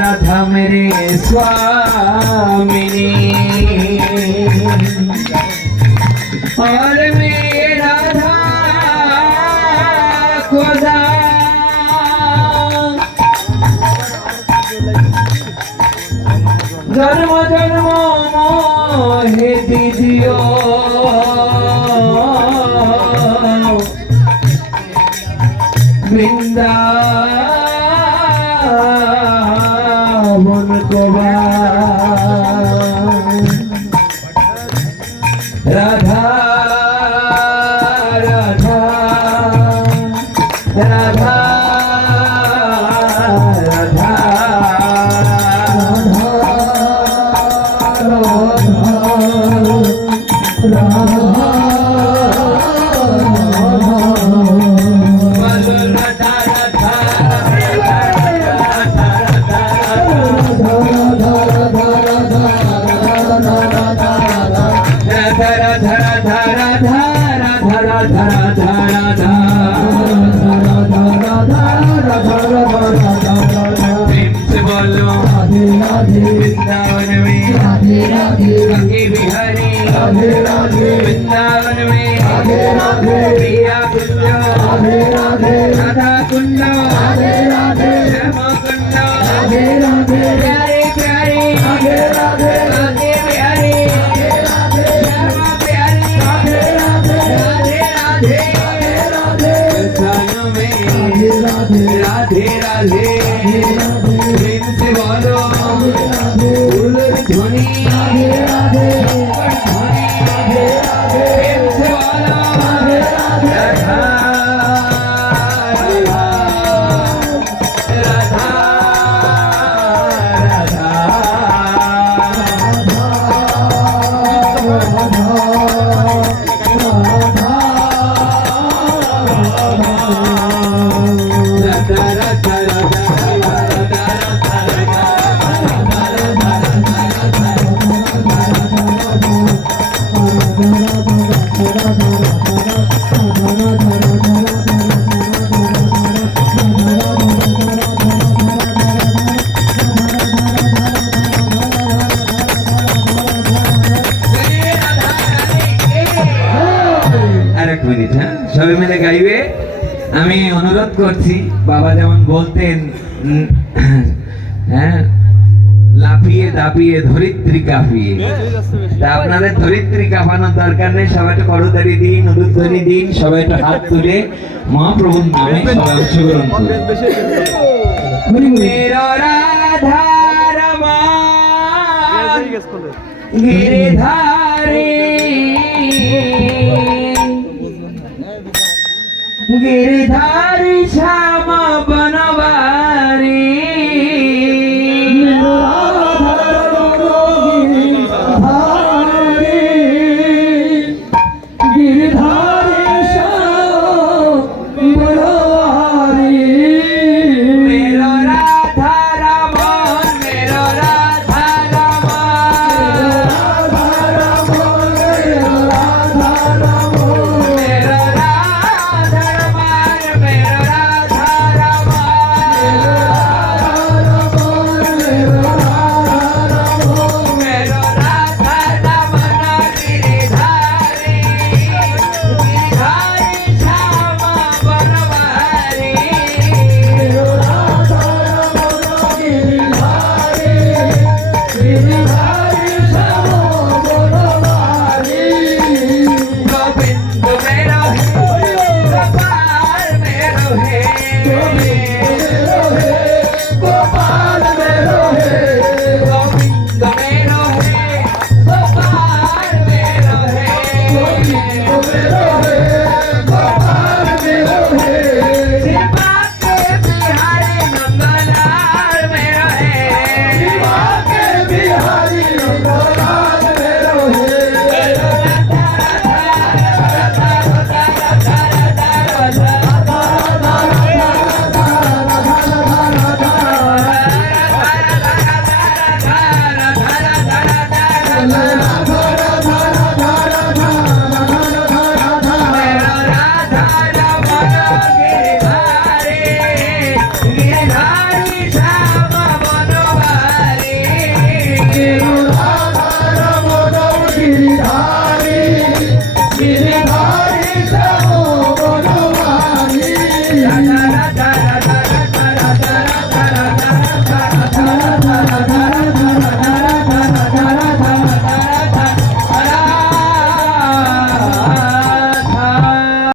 राधा मेरे स्वामिनी और मेरे राधा खुदा जन्म जन्म मोहे दीजियो वृंदावन को राधा राधा राधा राधा वृंदावन में गंगे बिहारी वृंदावन में प्रिया कुंज राधा कुंज श्यामा कुंज प्यारे प्यारे आगे प्यारे श्यामा प्यारे राधे राधे में राधे राधे प्रेम से बोलो ध्वनि प्रेम से बोलो राधा राधा সবাই মিলে গাইবে। আমি অনুরোধ করছি, বাবা যেমন বলতেন হ্যাঁ লাফিয়ে দাপিয়ে ধরিত্রী কাঁপিয়ে, তা আপনাদের ধরিত্রী কাঁপানোর দরকার নেই। সবাই একটু করতালি দিন, উলুধ্বনি দিন, সবাই একটু হাত তুলে মহাপ্রভুর নামে সবাই অংশগ্রহণ করুন। মেরা রাধা রমান গিরিধারী गिरिधारी